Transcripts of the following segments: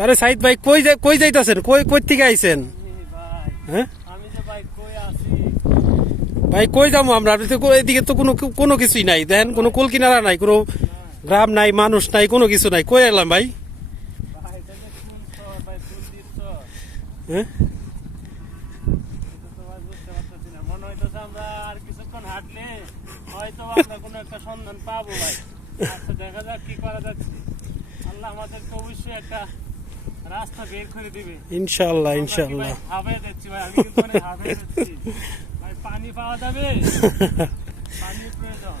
আরে সাইদ ভাই কই যাইতাছেন? কই থেকে আইছেন? হ্যাঁ ভাই কই যাবো আমরা? আপনি তো এদিকে তো কোনো কিছুই নাই, দেখেন কোনো কুল কিনারা নাই, কোনো গ্রাম নাই, মানুষ নাই, কোনো কিছু নাই। কই এলাম ভাই? হ্যাঁ রাস্তা বের করে দিবে ইনশাআল্লাহ ইনশাআল্লাহ। পানি পাওয়া যাবে, পানির প্রয়োজন।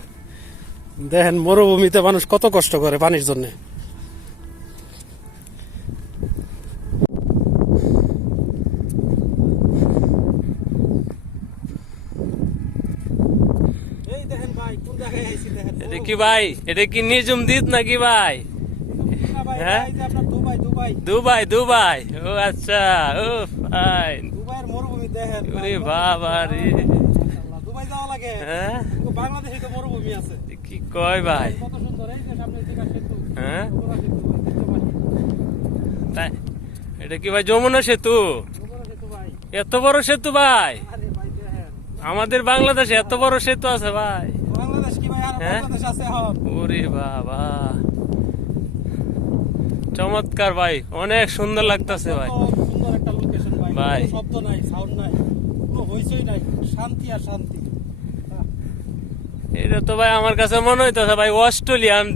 দেখেন মরুভূমিতে মানুষ কত কষ্ট করে পানির জন্য। এই দেখেন ভাই কোন জায়গায় আইছি দেখেন। এটা কি ভাই? এটা কি নিজুম দ্বীপ নাকি ভাই? হ্যাঁ দুবাই দুবাই। ও আচ্ছা, ও ভাই দুবাইয়ের মরুভূমি দেখেন। ওরে বাবা রে, দুবাই যাওয়া লাগে? হ্যাঁ বাংলাদেশে তো মরুভূমি আছে। কি কয় ভাই? কত সুন্দর এই যে সামনে দিঘা সেতু। হ্যাঁ তাই এটা কি ভাই যমুনা সেতু? এত বড় সেতু ভাই? আমাদের বাংলাদেশে এত বড় সেতু আছে ভাই? বাংলাদেশ কি ভাই? আর বাংলাদেশ আছে এখন? ওরে বাবা চমৎকার ভাই, অনেক সুন্দর লাগতেছে ভাই। সুন্দর একটা লোকেশন ভাই। ভাই কোনো শব্দ নাই, সাউন্ড নাই, কোনো হইচই নাই, শান্তি আর শান্তি। এটা তো ভাই আমার কাছে মনে হইতেছে ভাই অস্ট্রেলিয়ান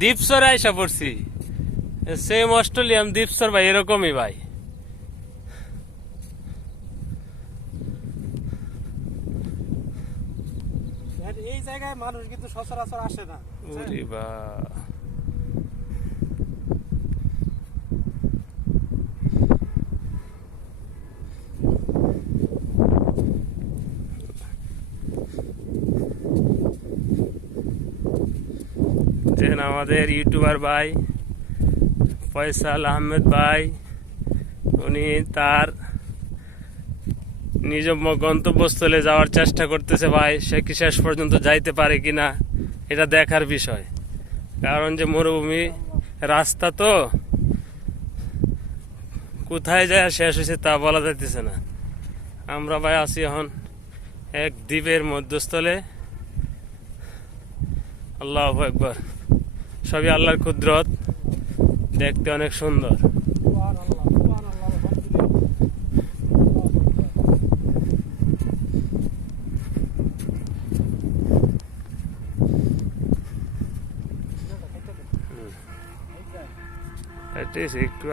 দ্বীপসরে আইসা পড়ছি। সেম অস্ট্রেলিয়ান দ্বীপসর ভাই, এরকমই ভাই। এই জায়গায় মানুষ কিন্তু সচরাচর আসে না। ওরে বা দেখেন আমাদের ইউটিউবার ভাই ফয়সাল আহমেদ ভাই, উনি তার নিজ গন্তব্যস্থলে যাওয়ার চেষ্টা করতেছে ভাই। সে কি শেষ পর্যন্ত যাইতে পারে কিনা এটা দেখার বিষয়, কারণ যে মরুভূমি রাস্তা তো কোথায় যায় শেষ হয়েছে তা বলা যাইতেছে না। আমরা ভাই আছি এখন এক দ্বীপের মধ্যস্থলে। আল্লাহু আকবার, সবই আল্লাহর কুদরত, দেখতে অনেক সুন্দর। একটু